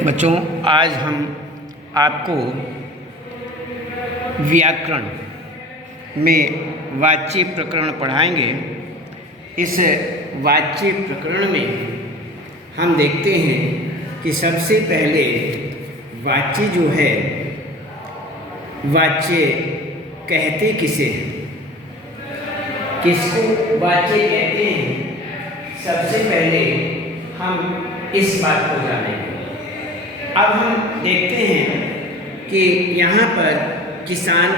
बच्चों, आज हम आपको व्याकरण में वाच्य प्रकरण पढ़ाएंगे। इस वाच्य प्रकरण में हम देखते हैं कि सबसे पहले वाच्य जो है, वाच्य कहते किसे हैं, किसको वाच्य कहते हैं, सबसे पहले हम इस बात को जानेंगे। अब हम देखते हैं कि यहाँ पर किसान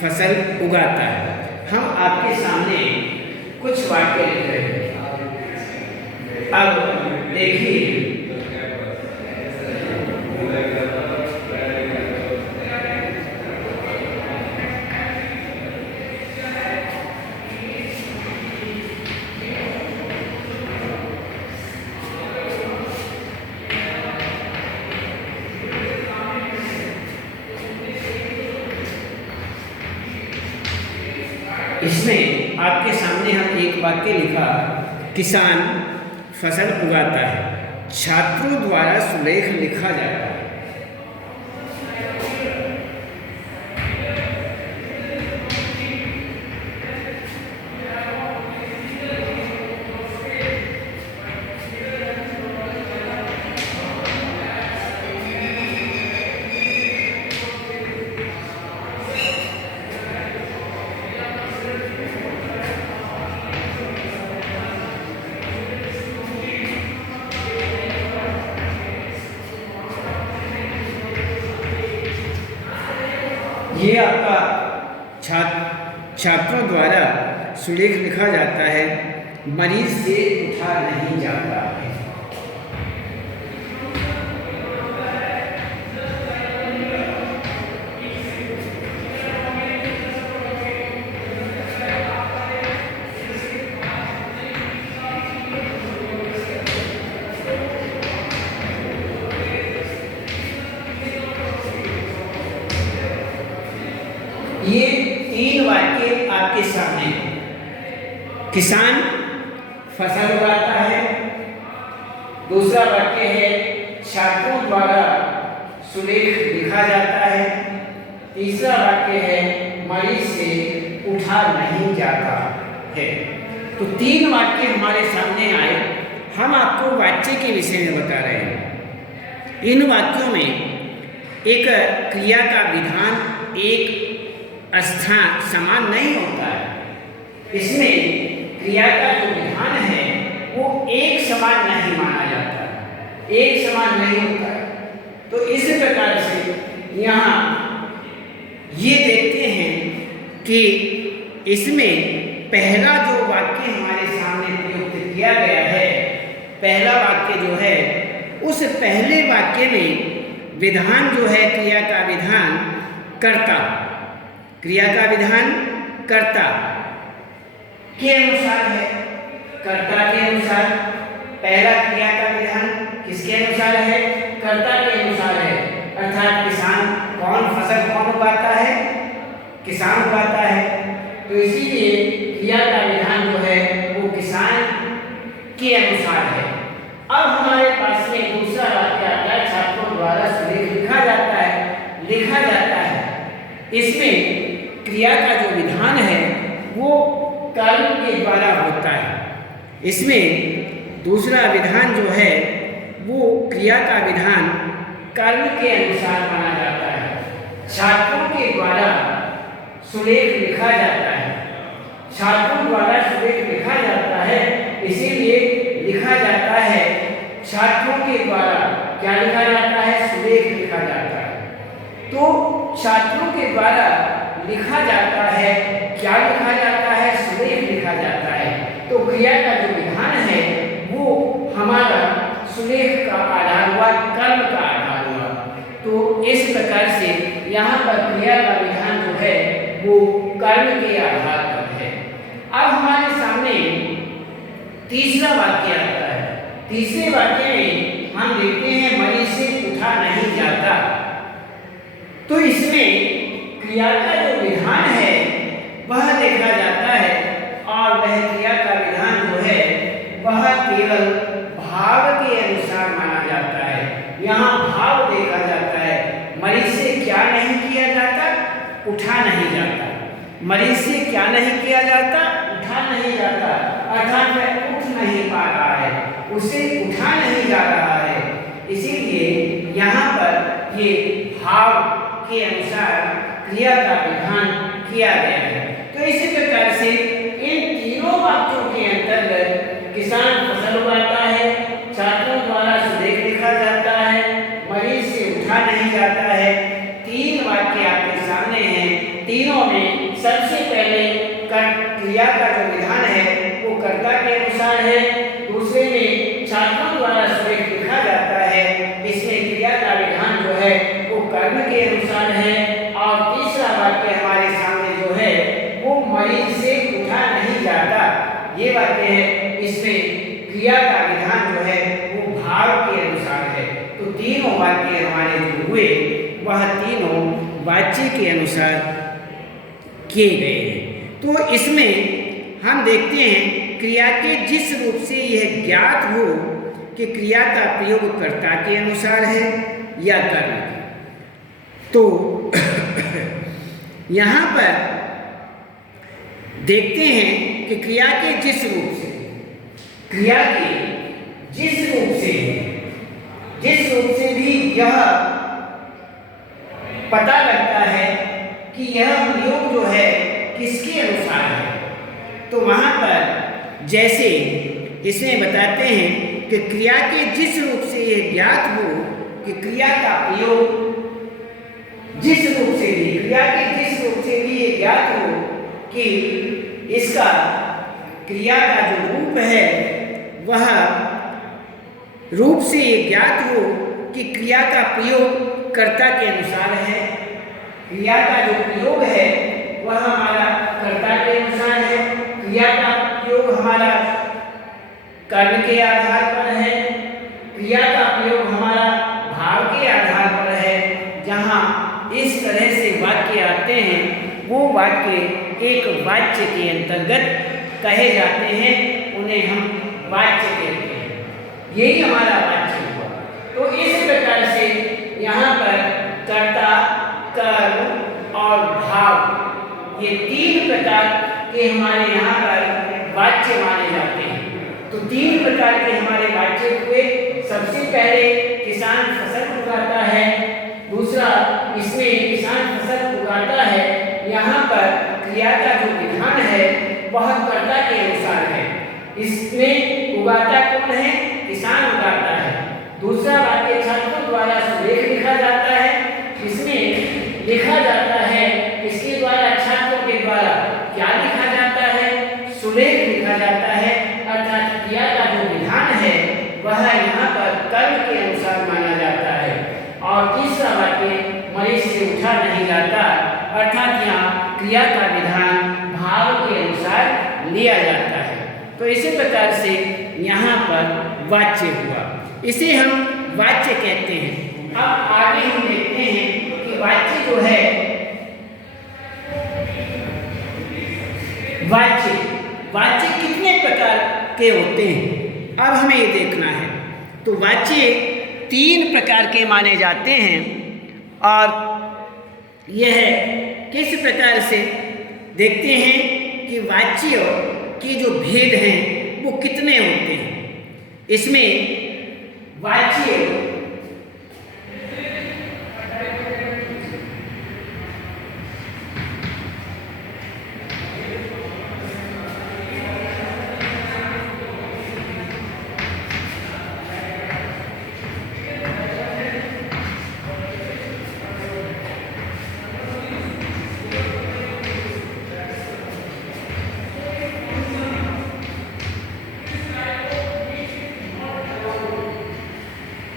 फसल उगाता है। हम आपके सामने कुछ वाक्य लिख रहे हैं। अब देखिए, इसमें आपके सामने हम एक वाक्य लिखा, किसान फसल उगाता है, छात्रों द्वारा सुलेख लिखा जाता है। ये आपका छात्रों द्वारा सुलेख लिखा जाता है, मरीज से उठा नहीं जाता है। ये तीन वाक्य आपके सामने, किसान फसल उगाता है, दूसरा वाक्य है छात्रों द्वारा सुलेख लिखा जाता है, तीसरा वाक्य है मरीज से उठा नहीं जाता है। तो तीन वाक्य हमारे सामने आए। हम आपको वाच्य के विषय में बता रहे हैं। इन वाक्यों में एक क्रिया का विधान एक स्थान समान नहीं होता है। इसमें क्रिया का जो विधान है वो एक समान नहीं माना जाता है, एक समान नहीं होता है। तो इस प्रकार से यहाँ ये देखते हैं कि इसमें पहला जो वाक्य हमारे सामने प्रयुक्त किया गया है, पहला वाक्य जो है, उस पहले वाक्य में विधान जो है, क्रिया का विधान कर्ता, क्रिया का विधान कर्ता के अनुसार है। कर्ता के अनुसार पहला क्रिया का विधान किसके अनुसार है? कर्ता के अनुसार है। अर्थात किसान कौन फसल कौन उगाता है? किसान उगाता है। तो इसीलिए क्रिया का विधान जो है वो किसान के अनुसार है। अब हमारे पास में दूसरा वाक्य आता है, छात्रों द्वारा सुलेख लिखा जाता है, लिखा जाता है। इसमें क्रिया का जो विधान है वो कर्म के द्वारा होता है। इसमें दूसरा विधान जो है वो क्रिया का विधान कर्म के अनुसार माना जाता है। छात्रों के द्वारा सुलेख लिखा जाता है, छात्रों द्वारा सुलेख लिखा जाता है, इसीलिए लिखा जाता है छात्रों के द्वारा। क्या लिखा जाता है? सुलेख लिखा जाता है। तो छात्रों के द्वारा लिखा जाता है, क्या लिखा जाता है? सुलेख लिखा जाता है। तो क्रिया का जो विधान है वो हमारा सुलेख का आधार हुआ, कर्म का आधार हुआ। तो इस प्रकार से यहाँ पर क्रिया का विधान जो है वो कर्म के आधार पर है। अब हमारे सामने तीसरा वाक्य आता है। तीसरे वाक्य में हम देखते हैं मरीज से उठा नहीं जाता। तो इसमें क्रिया का जो विधान है वह देखा जाता है, और वह क्रिया का विधान जो है वह केवल भाव के अनुसार माना जाता है। यहाँ मरीज से क्या नहीं किया जाता, उठा नहीं जाता, अर्थात वह उठ नहीं पा रहा है, उसे उठा नहीं जा रहा है। इसीलिए यहाँ पर ये भाव के अनुसार क्रिया का विधान किया गया है। तो इसी प्रकार से इन तीनों वाक्यों के अंतर्गत किसान फसल उगाता है, छात्रों द्वारा सुलेख लिखा जाता है, मरीज से उठा नहीं जाता है। तीन वाक्य आपके सामने हैं। तीनों में सबसे पहले क्रिया का जो विधान है वो कर्ता के अनुसार है। दूसरे में छात्रों द्वारा सुलेख लिखा जाता है, इसमें क्रिया का विधान जो है वो कर्म के अनुसार है। और तीसरा वाक्य हमारे सामने जो है वो मरीज से उठा नहीं जाता, ये वाक्य है, इसमें क्रिया का विधान जो है वो भाव के अनुसार है। तो तीनों वाक्य हमारे जो हुए वह तीनों वाच्य के अनुसार किए गए हैं। तो इसमें हम देखते हैं क्रिया के जिस रूप से यह ज्ञात हो कि क्रिया का प्रयोग कर्ता के अनुसार है या कर्म। तो यहाँ पर देखते हैं कि क्रिया के जिस रूप से, क्रिया के जिस रूप से भी यह पता लगता है कि यह प्रयोग जो है किसके अनुसार है। तो वहाँ पर जैसे इसमें बताते हैं कि क्रिया के जिस रूप से यह ज्ञात हो कि क्रिया का प्रयोग जिस रूप से भी, क्रिया के जिस रूप से भी ये ज्ञात हो कि इसका क्रिया का जो रूप है वह रूप से ये ज्ञात हो कि क्रिया का प्रयोग कर्ता के अनुसार है। क्रिया का जो प्रयोग है वह हमारा कर्ता के अनुसार है। क्रिया का प्रयोग हमारा कर्म के आधार पर है। क्रिया का प्रयोग हमारा भाव के आधार पर है। जहाँ इस तरह से वाक्य आते हैं वो वाक्य एक वाच्य के अंतर्गत कहे जाते हैं, उन्हें हम वाच्य कहते हैं। यही हमारा वाच्य हुआ। तो इस प्रकार से यहाँ पर कर्ता, कर्म और भाव ये तीन प्रकार के हमारे यहाँ पर वाच्य माने जाते हैं। तो तीन प्रकार के हमारे वाच्य हुए। सबसे पहले किसान फसल उगाता है। दूसरा, इसमें किसान फसल उगाता है, यहाँ पर क्रिया का जो विधान है वह कर्ता के अनुसार है। इसमें उगाता कौन है? किसान उगाता है। दूसरा वाक्य छात्रों द्वारा सुलेख लिखा जाता है। इसमें लिखा जाता है, इसके द्वारा छात्रों के द्वारा क्या लिखा जाता है? सुलेख लिखा जाता है। अर्थात क्रिया का जो विधान है वह यहाँ पर कर्म के अनुसार माना जाता है। और तीसरा वाक्य मरीज से उठा नहीं जाता, अर्थात यहाँ क्रिया का विधान भाव के अनुसार लिया जाता है। तो इसी प्रकार से यहाँ पर वाच्य हुआ, इसे हम वाच्य कहते हैं। अब आगे हम देखते हैं कि वाच्य जो है, वाच्य कितने प्रकार के होते हैं अब हमें ये देखना है। तो वाच्य तीन प्रकार के माने जाते हैं। और यह किस प्रकार से देखते हैं कि वाच्य के जो भेद हैं वो कितने होते हैं। इसमें वाच्य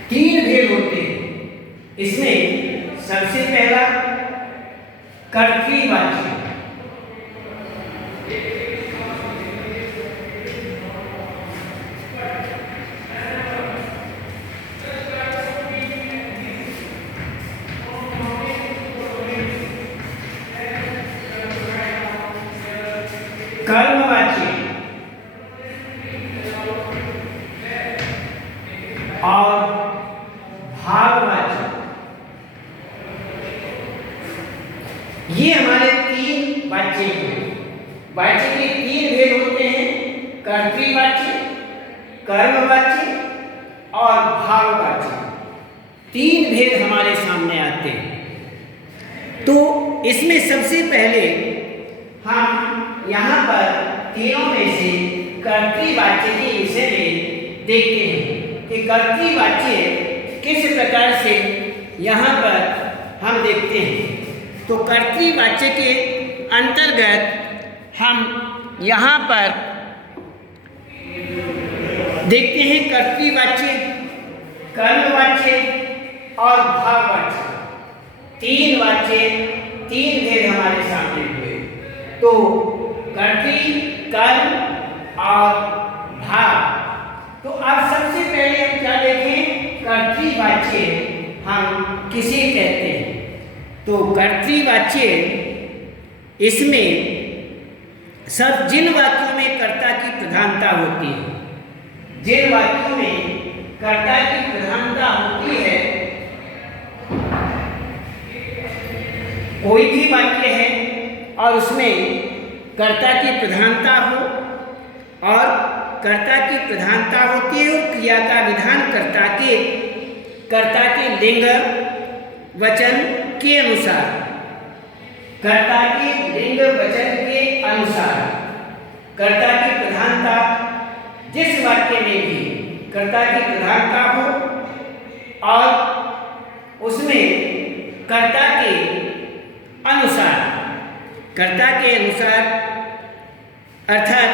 तीन भेद होते हैं। इसमें सबसे पहला कर्तृवाच्य, कर्मवाच्य और भाववाच्य। ये हमारे तीन वाच्य वाच्य हुए। वाच्य के 3 भेद होते हैं, कर्तृवाच्य, कर्मवाच्य और भाववाच्य। 3 भेद हमारे सामने आते हैं। तो इसमें सबसे पहले हम यहाँ पर तीनों में से कर्तृवाच्य के विषय में देखते हैं कि कर्तृवाच्य किस प्रकार से यहाँ पर हम देखते हैं। तो कर्तृवाच्य के अंतर्गत हम यहाँ पर देखते हैं कर्तृवाच्य, कर्मवाच्य और भाववाच्य। 3 वाच्य, 3 भेद हमारे सामने हुए। तो कर्तृ, कर्म और भाव। तो अब सबसे पहले हम क्या देखें, कर्तृवाच्य हम किसे कहते हैं। तो कर्तृवाच्य इसमें सब जिन वाक्यों में कर्ता की प्रधानता होती है, जिन वाक्यों में कर्ता की प्रधानता होती है, कोई भी वाक्य है और उसमें कर्ता की प्रधानता हो और कर्ता की प्रधानता होती है और क्रिया का विधान कर्ता के लिंग वचन के अनुसार, कर्ता के लिंग वचन के अनुसार कर्ता की प्रधानता, जिस वाक्य में भी कर्ता की प्रधानता हो और उसमें कर्ता के अनुसार अर्थात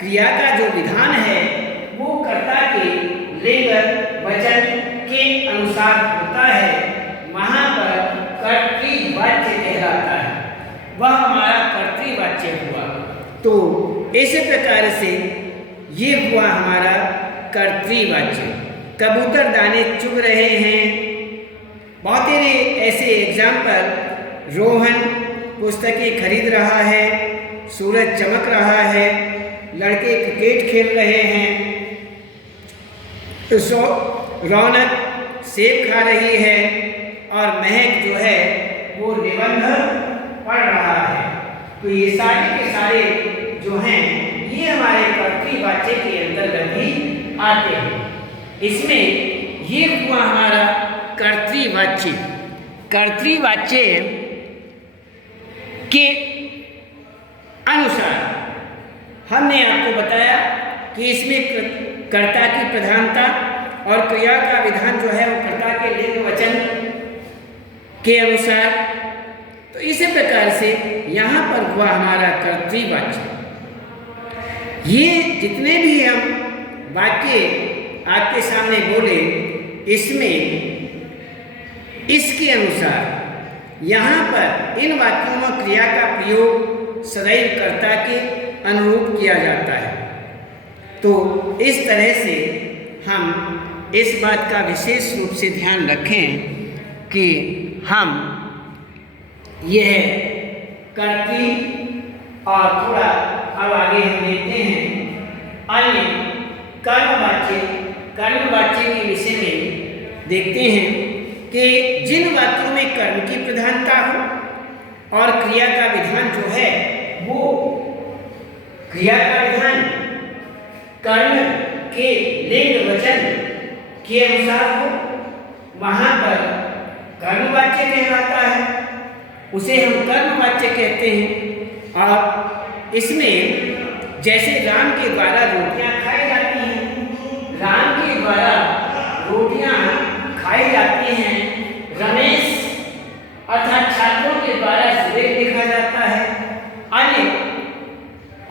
क्रिया का जो विधान है वो कर्ता के लिंग वचन के अनुसार होता है, वहाँ पर कर्तृवाच्य कहलाता है, वह हमारा कर्तृवाच्य हुआ। तो इस प्रकार से ये हुआ हमारा कर्तृवाच्य। कबूतर दाने चुग रहे हैं, बहुत ही ऐसे एग्जाम्पल। रोहन पुस्तकें खरीद रहा है, सूरज चमक रहा है, लड़के क्रिकेट खेल रहे हैं, रौनक सेब खा रही है और महक जो है वो निबंध पढ़ रहा है। तो ये सारे के सारे जो हैं ये हमारे कर्तृवाच्य के अंतर्गत ही आते हैं। इसमें ये हुआ हमारा कर्तृवाच्य। कर्तृवाच्य के अनुसार हमने आपको बताया कि इसमें कर्ता की प्रधानता और क्रिया का विधान जो है वो कर्ता के लिंग वचन के अनुसार। तो इसी प्रकार से यहाँ पर हुआ हमारा कर्तृवाच्य। ये जितने भी हम वाक्य आपके सामने बोले, इसमें इसके अनुसार यहाँ पर इन वाक्यों में क्रिया का प्रयोग सदैव कर्ता के अनुरूप किया जाता है। तो इस तरह से हम इस बात का विशेष रूप से ध्यान रखें कि हम यह कर्तृ और थोड़ा अब आगे हम देखते हैं अन्य कर्मवाच्य के विषय में देखते हैं कि जिन वाक्यों में कर्म की प्रधानता हो और क्रिया का विधान जो है वो क्रिया का विधान कर्म के लिंग वचन के अनुसार हो, वहाँ पर कर्मवाच्य कहलाता है, उसे हम कर्मवाच्य कहते हैं। और इसमें जैसे राम के द्वारा रोटियां खाई जाती हैं, राम के द्वारा रोटियां खाई जाती हैं, रमेश अर्थात छात्रों के द्वारा सुरेख लिखा जाता है, अन्य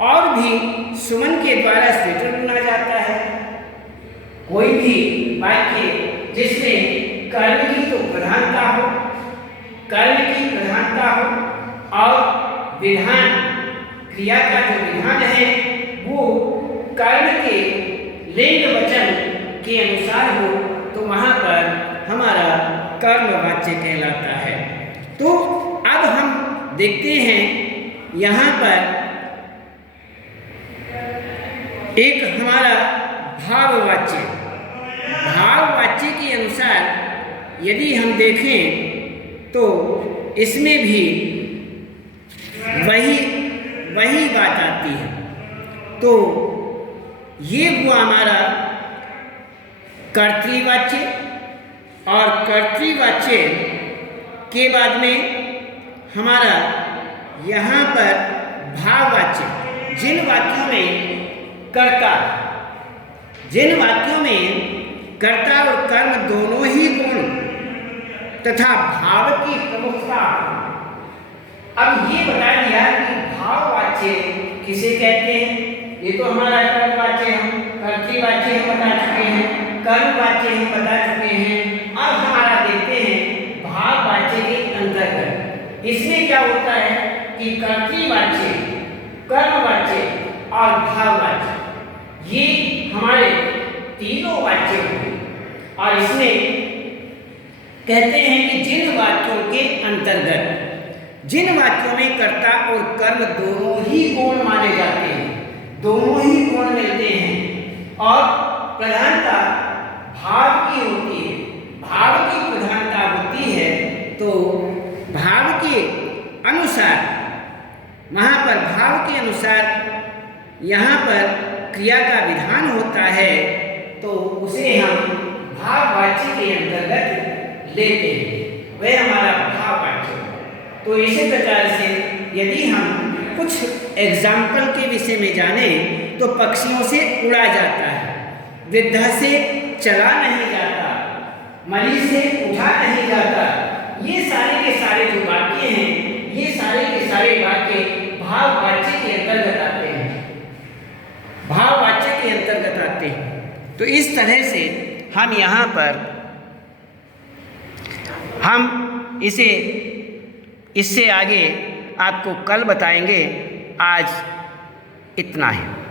और भी सुमन के द्वारा स्वेटर बुना जाता है। कोई भी वाक्य जिसमें कर्म की तो प्रधानता हो, और विधान क्रिया का जो विधान है वो कर्म के लिंग वचन के अनुसार हो, तो वहाँ पर हमारा कर्मवाच्य कहलाता है। तो अब हम देखते हैं यहाँ पर एक हमारा भाववाच्य के अनुसार यदि हम देखें तो इसमें भी वही वही बात आती है। तो ये हुआ हमारा कर्तृवाच्य, और कर्तृवाच्य के बाद में हमारा यहाँ पर भाववाच्य। जिन वाक्यों में कर्ता और कर्म दोनों ही गुण तथा भाव की प्रमुखता। अब ये बता दिया कि भाववाच्य किसे कहते हैं। ये तो हमारा कर्मवाच्य, हम कर्तृवाच्य हम बता चुके हैं, कर्मवाच्य हम बता चुके हैं। अब हमारा देखते हैं भाववाच्य के अंतर्गत इसमें क्या होता है कि कर्तृवाच्य, कर्मवाच्य और भाववाच्य ये हमारे तीनों वाच्य होंगे। और इसमें कहते हैं कि जिन वाक्यों के अंतर्गत, जिन वाक्यों में कर्ता और कर्म दोनों ही गुण माने जाते हैं, दोनों ही गुण मिलते हैं और प्रधानता भाव की होती है, भाव की प्रधानता होती है, तो भाव के अनुसार, वहाँ पर भाव के अनुसार यहाँ पर क्रिया का विधान होता है, तो उसे हम भाववाच्य के अंतर्गत लेते हैं, वह हमारा भाववाच्य। तो इसी प्रकार से यदि हम कुछ एग्जाम्पल के विषय में जाने तो पक्षियों से उड़ा जाता है, वृद्धा से चला नहीं जाता, मरीज से उठा नहीं जाता। ये सारे के सारे जो वाक्य हैं, ये सारे के सारे वाक्य भाववाच्य के अंतर्गत आते हैं, भाववाच्य के अंतर्गत आते हैं। तो इस तरह से हम यहाँ पर हम इसे, इससे आगे आपको कल बताएंगे। आज इतना है।